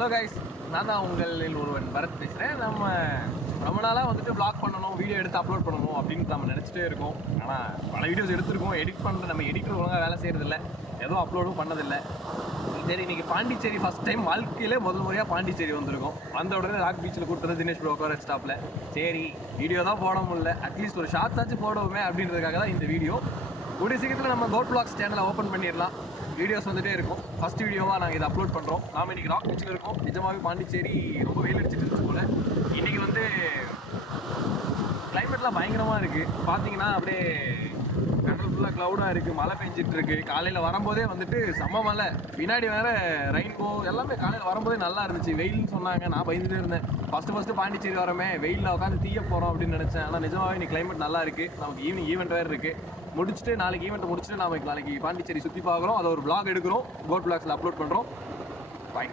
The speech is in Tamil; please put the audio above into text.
ஹலோ கைஸ், நான் தான் உங்களில் ஒருவன் பரத் பேசுகிறேன். நம்ம ரொம்ப நாளாக வந்துட்டு வ்ளாக் பண்ணணும், வீடியோ எடுத்து அப்லோட் பண்ணணும் அப்படின்னு நம்ம நினச்சிட்டே இருக்கோம். ஆனால் பல வீடியோஸ் எடுத்திருக்கோம், எடிட் பண்ணுற நம்ம எடிட்டர் ஒழுங்காக வேலை செய்கிறதில்ல, எதுவும் அப்லோடும் பண்ணதில்லை. சரி, இன்றைக்கி பாண்டிச்சேரி ஃபஸ்ட் டைம் வாழ்க்கையிலே முதல் முறையாக பாண்டிச்சேரி வந்திருக்கோம். வந்த உடனே ராக் பீச்சில் கூப்பிட்டு வந்து தினேஷ் ப்ரோ உட்கார ஸ்டாப்பில். சரி, வீடியோ தான் போட முடியல, அட்லீஸ்ட் ஒரு ஷார்ட்ஸாச்சும் போடுவோமே அப்படின்றதுக்காக தான் இந்த வீடியோ. கூடிய சீக்கிரத்தில் நம்ம கோட் வ்ளாக்ஸ் சேனலை ஓப்பன் பண்ணிடலாம். வீடியோஸ் வந்துகிட்டே இருக்கும். ஃபஸ்ட் வீடியோவாக நாங்கள் இதை அப்லோட் பண்ணுறோம். நாம் இன்றைக்கி ராக் பீச்சில் இருக்கோம். நிஜமாகவே பாண்டிச்சேரி ரொம்ப வெயில் அடிச்சிட்டு இருந்துச்சு போல். இன்றைக்கி வந்து கிளைமேட்லாம் பயங்கரமாக இருக்குது. பார்த்தீங்கன்னா அப்படியே கடல் ஃபுல்லாக க்ளவுடாக இருக்குது, மழை பெஞ்சிட்ருக்கு. காலையில் வரும்போதே வந்துட்டு செம்ம மழை, பின்னாடி வேறு ரெயின்போ, எல்லாமே காலையில் வரும்போதே நல்லா இருந்துச்சு. வெயில்னு சொன்னாங்க, நான் பயந்துட்டே இருந்தேன். ஃபஸ்ட்டு பாண்டிச்சேரி வரமே, வெயிலில் உட்காந்து தீய போகிறோம் அப்படின்னு நினச்சேன். ஆனால் நிஜமாகவே இன்னைக்கு கிளைமேட் நல்லா இருக்குது. நமக்கு ஈவினிங் ஈவெண்ட் வேறு இருக்குது. முடிச்சுட்டு நாளைக்கு ஈவெண்ட்டை முடிச்சுட்டு நாளைக்கு பாண்டிச்சேரி சுற்றி பார்க்குறோம். அதை ஒரு vlog எடுக்கிறோம், கோட் vlogsல அப்லோட் பண்ணுறோம். பாய்.